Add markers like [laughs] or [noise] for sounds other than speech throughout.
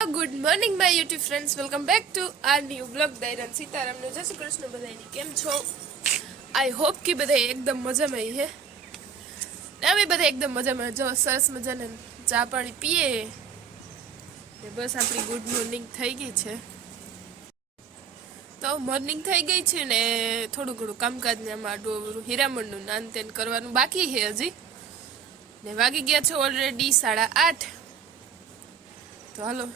Good morning my YouTube friends welcome back to our new blog દૈરન સીતારામને જય શ્રી કૃષ્ણ બધાની કેમ છો આઈ હોપ કે બધા એકદમ મજામાં હે અમે બધા એકદમ મજામાં જો સરસ મજાને ચા પાણી પીએ ને બસ આપણી ગુડ મોર્નિંગ થઈ ગઈ છે તો મોર્નિંગ થઈ ગઈ છે ને થોડું ઘણું કામકાજ ને આમાં હીરામણનું નાન તેન કરવાનું બાકી છે હજી ને વાગી ગયા છે ઓલરેડી સાડા આઠ તો હાલો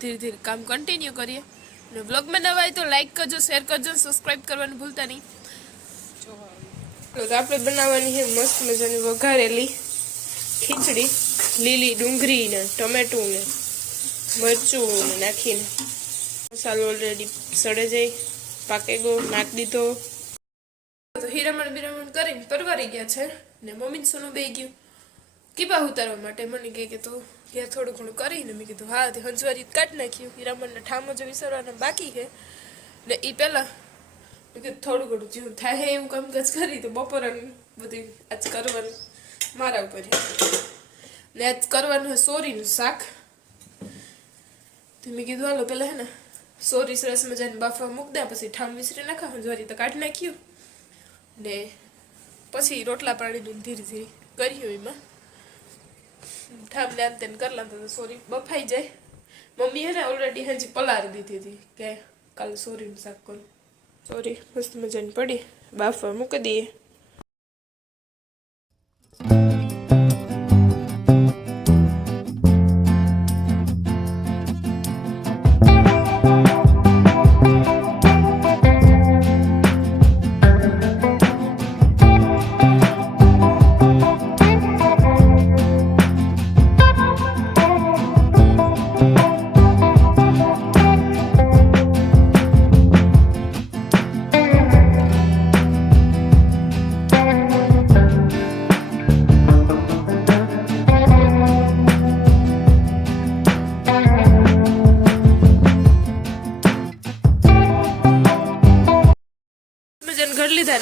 ધીરે ધીરે કામ કન્ટિન્યુ કરીએ. અને બ્લોગમાં નવા હોય તો લાઈક કરજો શેર કરજો સબસ્ક્રાઇબ કરવાનું ભૂલતા નહીં. તો આપણે બનાવવાની છે મસ્ત મજાની વઘારેલી ખીચડી, લીલી ડુંગળી ને ટમેટું ને મરચું નાખીને. મસાલો ઓલરેડી સડે જાય, પાકે ગો નાખી દીધો. તો હીરામણ બિરામણ કરીને પરવારી ગયા છે ને મમ્મી સોનું બે ગયું. કીબા ઉતારવા માટે મને કહે કે તું ઘેર થોડું ઘણું કરીને મેં કીધું, હા, તે હંજવારી કાઢી નાખ્યું. હીરામણને ઠામો જ વિસરવાના બાકી છે. ને એ પહેલાં મેં કીધું, થોડું ઘણું જેવું થાય એવું કામકાજ કરી. તો બપોરે બધું આજ કરવાનું મારા ઉપર. ને આજ કરવાનું સોરીનું શાક. તો મેં કીધું, હાલો પહેલાં હે ને સોરી સરસ મજાને બાફવા મૂક દે, પછી ઠામ વિસરી નાખા હંજવારી તો કાઢી નાખ્યું. ને પછી રોટલા પાણીનું ધીરે ધીરે કર્યું એમાં. ઠામ ને આમ તેને કરલા તો સોરી બફાઈ જાય. મમ્મી હે ને ઓલરેડી હજી પલારી દીધી હતી કે કાલે સોરીનું શાક કરું. સોરી મસ્ત મજાની પડી. બાફવા મૂકી દઈએ.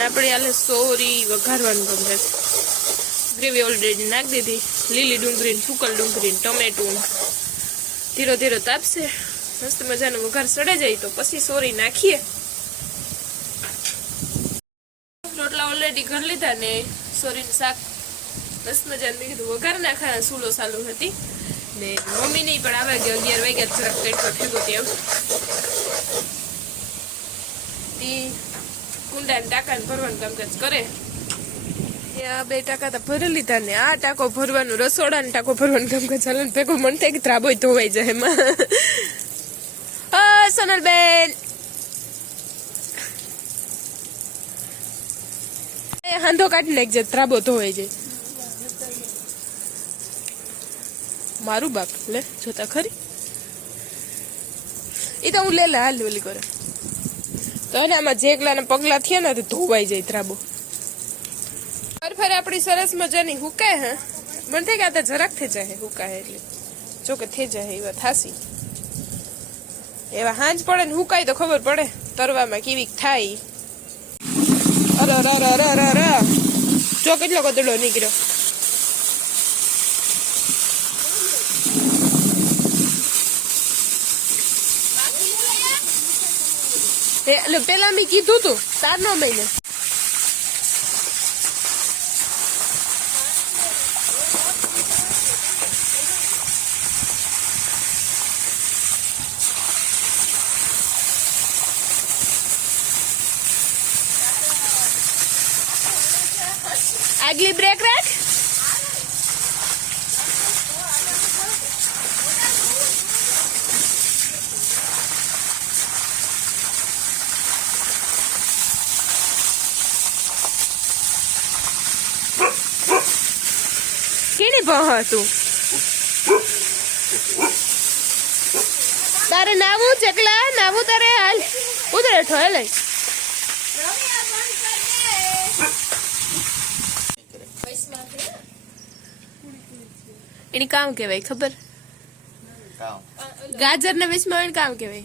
આપણે આલે સોરી વઘારવાનું ગમે છે. ગ્રેવી ઓલરેડી નાખી દીધી. લીલી ડુંગળીને ને ડુંગળીને ડુંગળી ટમેટું ધીરો ધીરો તાપશે. મસ્ત મજાનો વઘાર સડે જાય તો પછી સોરી નાખીએ. રોટલા ઓલરેડી ઘર લીધા ને સોરીનું શાક મસ્ત મજાનું કીધું વઘાર નાખવાના સૂલો સાલું હતી. ને મમ્મી નહીં, પણ આવા ગયા અગિયાર વાગ્યા જરાક પેટમાં ભેગો તેમ ઈ કુંડા ને ટાંકા ભરવાનું કામકાજ કરે. બે ટાંકા તો ભરી લીધા ને. આ ટાંકો ભરવાનું રસોડા ને. ટાંકો ભરવાનું જાય એમાં. સોનલબેન. હાંધો કાઢી નાખજે ત્રાબો ધોવાઈ જાય. મારું બાપ, લે, જોતા ખરી? એ તો હું લે લે હાલ ઓલી કરે. તો આમાં જેગલાના પગલા થયા ને તો ધોવાઈ જાય ત્રાબો. ફરફર આપણી સરસ મજાની હુકાય, હે? મને થાય કે આ તો જરાક થઈ જાય, હુકાય એટલે. જો કે થઈ જાય એવા થાસી એવા હાંજ પડે ને હુકાય તો ખબર પડે તરવામાં કેવી થાય. અરે અરે અરે અરે જો કેટલો કદડો નીકળ્યો. એટલે પેલા મેં કીધું તું ચાર નો મહિને. આગલી બ્રેક રાખ. કેની ભહ તું તારે નાવું ચકલા નાવું તારે હાલ. ઉતરે ઠો લે એની કામ કહેવાય ખબર? ગાજર ને વેચમાં એને કામ કહેવાય.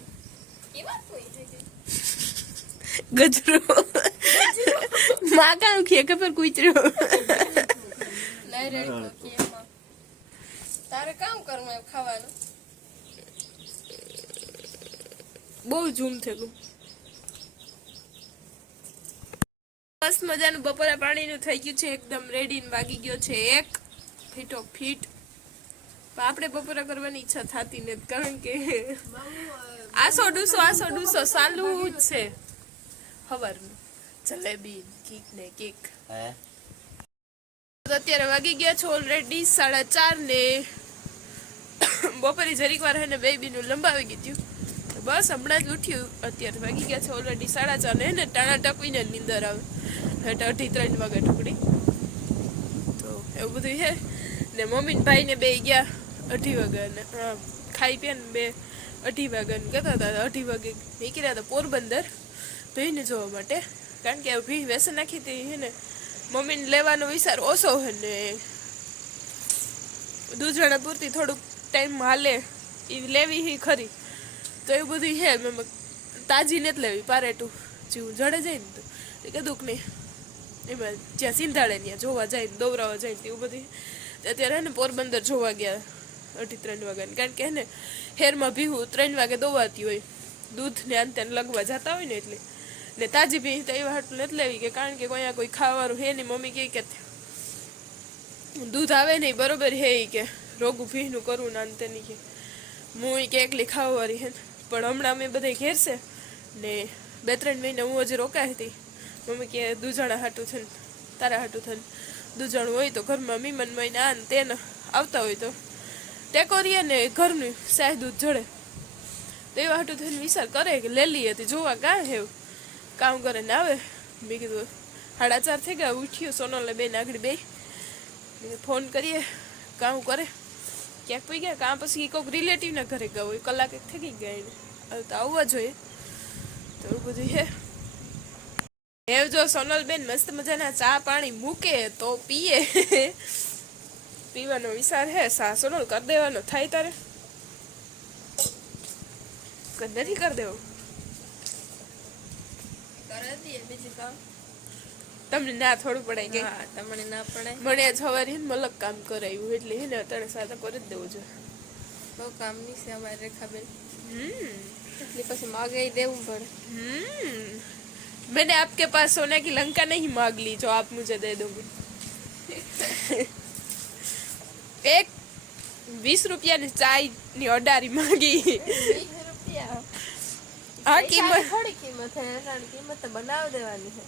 ગજરો. માં કામ ખે ખબર? કૂતરો. તારે કામ કરવું એમ ખાવાનું? બહુ ઝૂમ થયેલું. મસ્ત મજાનું બપોરા પાણીનું થઈ ગયું છે એકદમ રેડી ને વાગી ગયો છે એક. ફીટો ફીટ આપણે બપોરા કરવાની ઈચ્છા થતી નથી કારણ કે આસો ડૂસો આસો ડૂસો સાલું જ છે. હવારનું. જલેબી કીક ને કીક. અત્યારે વાગી ગયા છો ઓલરેડી સાડા ચાર ને બપોરે જરીક વાર હે ને બેબીનું લંબાવી ગયું બસ હમણાં જ ઉઠ્યું. અત્યારે વાગી ગયા છે ઓલરેડી સાડા ચાર ને એને ટાણા ટપીને નીંદર આવે. એટલે અઢી ત્રણ વાગે ટુકડી તો એવું બધું છે ને મમ્મી ને ભાઈ ને બે ગયા અઢી વાગે ને. હા, ખાઈ પીને બે અઢી વાગે ને કહેતા હતા અઢી વાગે નીકળ્યા હતા પોરબંદર ભીને જોવા માટે. કારણ કે ભી વેસન નાખી હતી હે ને. મમ્મીને લેવાનો વિચાર ઓછો હે ને. દૂધ જણા પૂરતી થોડુંક ટાઈમ હાલે એ લેવી હી ખરી. તો એવું બધું છે મેં તાજી નથી લેવી પારેટું જીવું જડે જાય ને તો. એ કીધું કે નહીં, એમાં જ્યાં સિંધાડે ત્યાં જોવા જાય ને દોવરાવા જાય ને એવું બધું અત્યારે ને પોરબંદર જોવા ગયા અઢી ત્રણ વાગ્યાને કારણ કે હે ને હેરમાં ભીહું ત્રણ વાગે દોવાતી હોય. દૂધ ને અંતે લગવા જતા હોય ને એટલે. ને તાજી ભી તો એવા હાટું નથી લેવી કે કારણ કે કોઈ કોઈ ખાવાનું હે નહીં, મમ્મી કહે કે દૂધ આવે નહીં, બરોબર હે કે. રોગું ભીનું કરવું ના અંતે નહીં હું ઈ કે એકલી ખાવાવાળી હે પણ હમણાં અમે બધા ઘેર છે ને બે ત્રણ મહિને હું હજી રોકાઈ હતી. મમ્મી કે દૂધજાણા હાટું થઈને, તારા હાટું થઈને દૂધજાણું હોય તો ઘરમાં મીમન મહિને આ ને તેને આવતા હોય તો. ટેકો રહીએ ને ઘરનું શાહ દૂધ જડે. તો એવા હાટું થઈને વિચાર કરે કે લેલી હતી, જોવા કાં હેવ કામ કરે ને આવે. મેં કીધું સાડા ચાર થઈ ગયા, ઉઠ્યો સોનલને બેન આગળ બે ફોન કરીએ, કામ કરે. ક્યાંક પી ગયા, કાં પછી કોઈક રિલેટિવના ઘરે ગયો હોય કલાક એક થઈ ગયા એને. હવે તો આવવા જોઈએ. તો એવું બધું છે. એવ જો સોનલબેન મસ્ત મજાના ચા પાણી મૂકે તો પીએ. પીવાનો વિચાર હે સા સોનલ કરી દેવાનો. થાય તારે? નથી કરી દેવો? કરે બીજું કામ. તમને ના થોડું પડાય કે હા તમને ના પડે મને આજ સવારે હે ને મલક કામ કરાવ્યું એટલે હે ને અત્યારે સાથે કરી જ દેવું જોઈએ બહુ કામ નહીં છે અમારે રેખાબેન હમ એટલે પછી માગે દેવું પડે हम्म, मैंने आपके पास सोने की लंका नहीं मांग ली जो आप मुझे दे दोगे एक વીસ રૂપિયાની ચાયની અડારી માંગી રૂપિયા આ કિંમત થોડી કિંમત છે એનાની કિંમત તો બનાવી દેવાની છે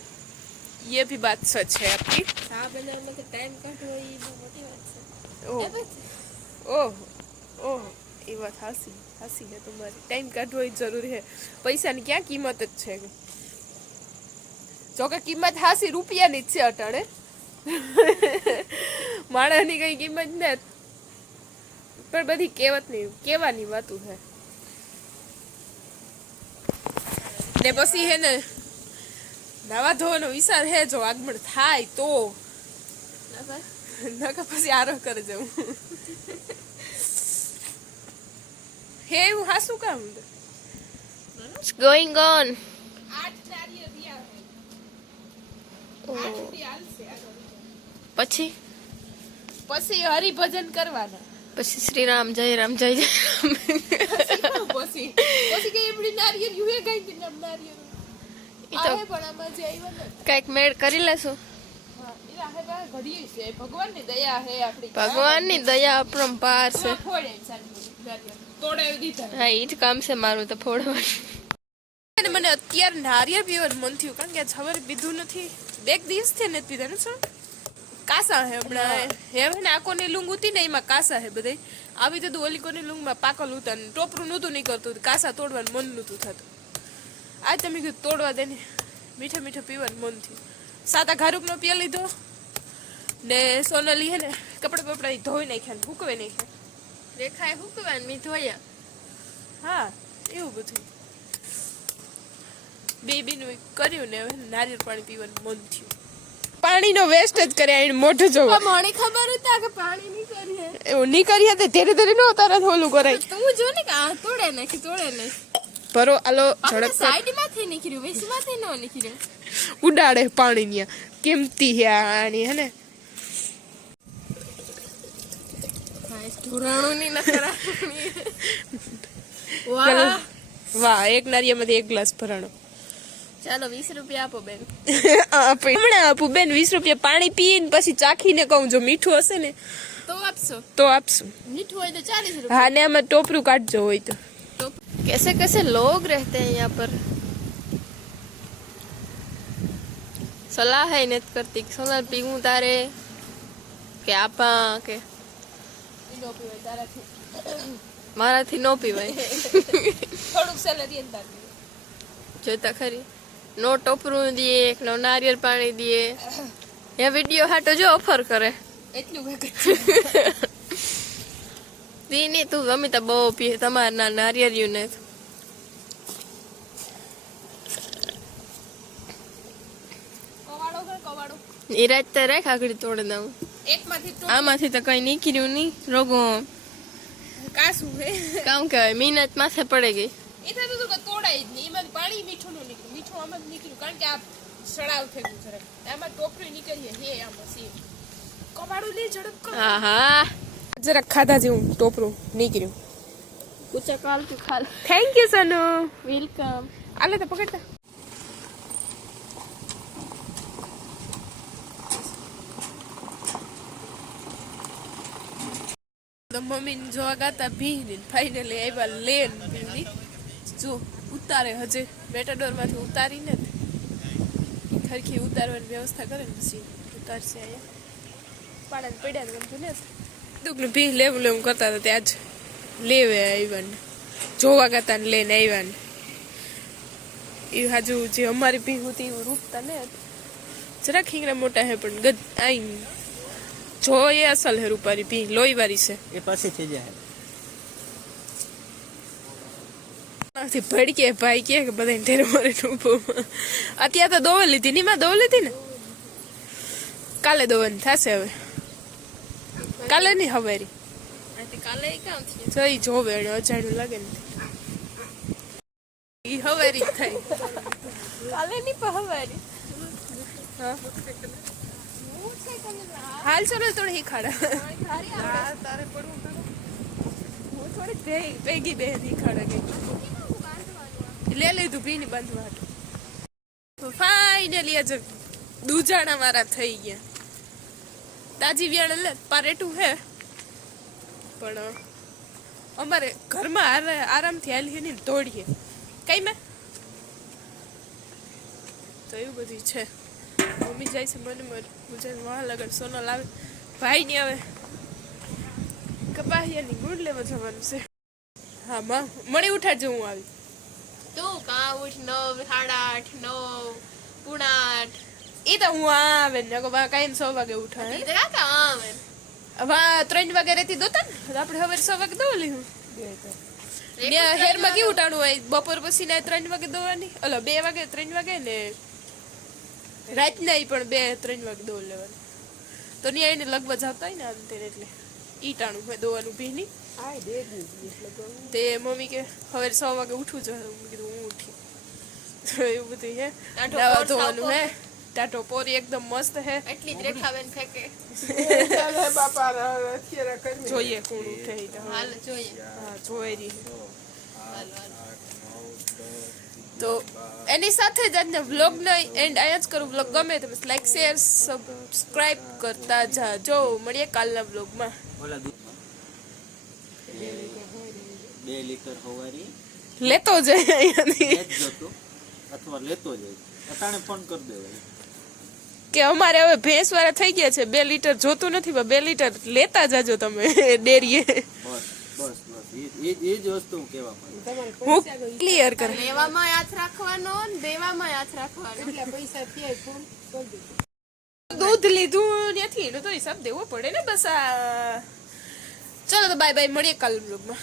ये भी बात सच है आपकी ચા બનાવવાનો કે ટાઈમ કાઢવો એ બહુ મોટી વાત છે ओह એ પછી ओह ओह ये बात हंसी हंसी है तुम्हारी टाइम કાઢવો એ જરૂરી है પૈસાની ક્યાં કિંમત જ છે જો કે કિંમત હાસી રૂપિયાની જ છે અટાણે માણસની કઈ કિંમત ને પણ બધી કહેવત નહીં કહેવાની વાતું છે ને પછી હે ને નાવા ધોવાનો વિચાર હે જો આગમણ થાય તો. ના નકર પછી આરો કરે જવું હે એવું હાસું કામ What's going on? પછી? પછી હરિભજન કરવાના. પછી શ્રી રામ જય રામ જય જય રામ. પછી પછી? કે એમડી નારિયેળ યુએ ગાઈ નામ નારિયેળ. કંઈક મેળ કરી લેશું. ભગવાન ભગવાનની દયા આપણો આપણી ભગવાનની દયા અપરંપાર છે. હા, ઈ જ કામ છે મારું તો ફોડવાનું. મને અત્યારે નારિયેળ પીવાનું મન થયું કારણ કે આજ સવારે પીધું નથી. બે એક દિવસથી નથી પીધા ને શું કાસા હે હમણાં. હે. ને આ કોની લૂંગ ઉતી ને એમાં કાસા હે બધે આવી તો ઓલી કોની લુંગમાં પાકલ ઉતા ને ટોપરું નહોતું નીકળતું કાસા તોડવાનું મન નહોતું થતું. આજ તમે કીધું તોડવા દે ને. મીઠો મીઠું પીવાનું મન થયું. સાદા ઘારૂકનો પી લીધો ને સોનલી હે ને કપડા બપડા ધોઈ નાખ્યા ને હુકવે નાખ્યા. રેખાએ હુકવાન મી ધોયા. હા એવું બધું. બેબીનું કર્યું ને નારિયેળ પાણી પીવાનું મન થયું. પાણીનો વેસ્ટ જ કર્યા એને મોઢું જો મને ખબર હતા કે પાણી નહીં કરીએ. એવું નહીં કરીએ તે ધીરે ધીરે નો તારા ઓલું કરાય. તું જો ને કે આ તોડે નાખી તોડે નાખી. ભરો આલો આપણે ઝડપ સાઈડમાંથી નીકળ્યું વેસમાંથી ન નીકળ્યું. ઉડાડે પાણી ન્યા કેમતી હે આની હે ને? હા ઢોરાણું ની નખરા વાહ. વાહ. વાહ એક નારિયેળમાંથી એક ગ્લાસ ભરાણો. ચાલો વીસ રૂપિયા આપો બેન. [laughs] આપે હમણાં આપું બેન વીસ રૂપિયા પાણી પીને પછી ચાખીને કહું જો મીઠું હશે ને તો આપશો. તો આપશું. મીઠું હોય તો ચાલીસ રૂપિયા. હા ને આમાં ટોપરું કાઢજો હોય તો. तो कैसे कैसे लोग रहते हैं यहाँ पर સલાહ હે નથી કરતી કે સોનલ પીવું તારે કે આપા કે મારાથી નો પીવાય થોડુંક સેલરી જોતા ખરી નો ટોપરું દીએ નો નારિયેળ પાણી દીએ એ વિડીયો [coughs] હાટો જો ઓફર કરે એટલું [laughs] દી ની તું ગમે તો બહુ પીએ તમારે ના નારિયેળિયું ને રાત તો રાખ આગળ તોડી દઉં તો આમાંથી તો કઈ નીકળ્યું નહીં રોગો કાસું હે કામ કહેવાય મહેનત માથે પડી ગઈ એ થતું હતું કે તોડાય જ નહીં એમાં પાણી મીઠું નું નીકળ્યું મીઠું આમાં જ નીકળ્યું કારણ કે આ સડાવ થઈ ગયું જરાક આમાં ટોપરું નીકળીએ હે આમાં સી કબાડું લે ઝડપ કર આહા જરાક ખાધા જેવું ટોપરું નીકળ્યું. કુચા કાલ તું ખાલ થેન્ક યુ સનુ વેલકમ આલે તો પકડતા. તો મમ્મીને જોવા ગાતા ભીની ફાઇનલી આવ્યા લેન ભીની જો ઉતારે હજે. મેટાડોરમાંથી ઉતારીને ખરખી ઉતારવાની વ્યવસ્થા કરે ને પછી ઉતારશે અહીંયા. પાડા પડ્યા ને ગમતું ને દુઃખનું ભી લેવું લેવું કરતા હતા ત્યાં જ લેવે આવ્યા ને જોવા ગાતા ને લઈને આવ્યા ને એ હાજુ જે અમારી ભી હતી એવું રૂપતા ને જરાક ખીંગરા મોટા હે પણ ગદ આઈ જો એ અસલ હે રૂપારી ભી લોહી વાળી છે. એ પાછી થઈ જાય. આથી ભડકે ભાઈ કે બધા ઢેર મારે અત્યારે તો દોવા લીધી ની માં દોવા લીધી ને? કાલે દોવાની થશે હવે. કાલે નહીં હવેરી. કાલે કામ જોવે એને અજાણ્યું લાગે ને. ઈ હવેરી થઈ. કાલે ની પહવારી હા. હાલ ચલો થોડી હિખાડા હું થોડી ભેગી બે હિખાડા ગઈ લે લીધું ભીની બાંધવા હાટુ. તો ફાઇનલી આજે દુજાણા મારા થઈ ગયા. તાજી વ્યાણ એટલે પારેટું હે. પણ અમારે ઘરમાં આરા- આરામથી હાલીએ ને દોડીએ. કઈ મેં? તો એવું બધું છે. મમ્મી જાય છે મને ગુજરાત મહાનગર લગન સોનલ આવે ભાઈ ની આવે. કપાહિયાની ગુડ લેવા જવાનું છે. હા, માં, મળી ઉઠાડજો હું આવી. તું કાં ઉઠ નવ, સાડા આઠ, નવ, પૂણા આઠ. એ તો હું આવે ને કાંઈ સો વાગે ઉઠા. હે ઈ તો કાકા આવે હવે ત્રણ વાગે રેતી દોતા ને આપણે હવે સો વાગે દો લી હું હેરમાં કેવું ટાણું હોય? બપોર પછી ને ત્રણ વાગે દોવાની? ઓલો બે વાગે ત્રણ વાગે ને રાતના પણ બે ત્રણ વાગે દો લેવાની. તો ત્યાં એને લગભગ જતા હોય ને આમ તેને એટલે. ઈટાણું ટાણું હોય દોવાનું ભીની. તે મમ્મી કે હવે સો વાગે ઉઠવું જોઈએ કીધું હું ઉઠી. તો એવું બધું હે. દવા ધોવાનું હે. ટાટો પોરી એકદમ મસ્ત હે. એટલી જ રેખાબેન ફેંકે. જોઈએ કોણ ઉઠે. હાલ જોઈએ. હા જોઈ રહી. તો એની સાથે જ આજના વ્લોગનો એન્ડ અહીંયા જ કરું. વ્લોગ ગમે તમે લાઈક શેર સબસ્ક્રાઇબ કરતા જાજો મળીએ કાલના વ્લોગમાં. ઓલા બે લીટર હવારી. લેતો જાય અહીંયાથી. જ અથવા લેતો જાય અટાણે ફોન કરી દેવાય કે અમારે હવે ભેંસ વાળા થઈ ગયા છે બે લીટર જોતું નથી પણ બે લીટર લેતા જાજો તમે ડેરીએ. બસ બસ બસ. એ એ- એ જ વસ્તુ હું ક્લિયર કર. લેવામાં હાથ રાખવાનો ને દેવામાં હાથ રાખવાનો. દૂધ લીધું નથી એનો તો હિસાબ દેવો પડે ને બસ આ. ચલો તો બાય બાય મળીએ કાલ વ્લોગમાં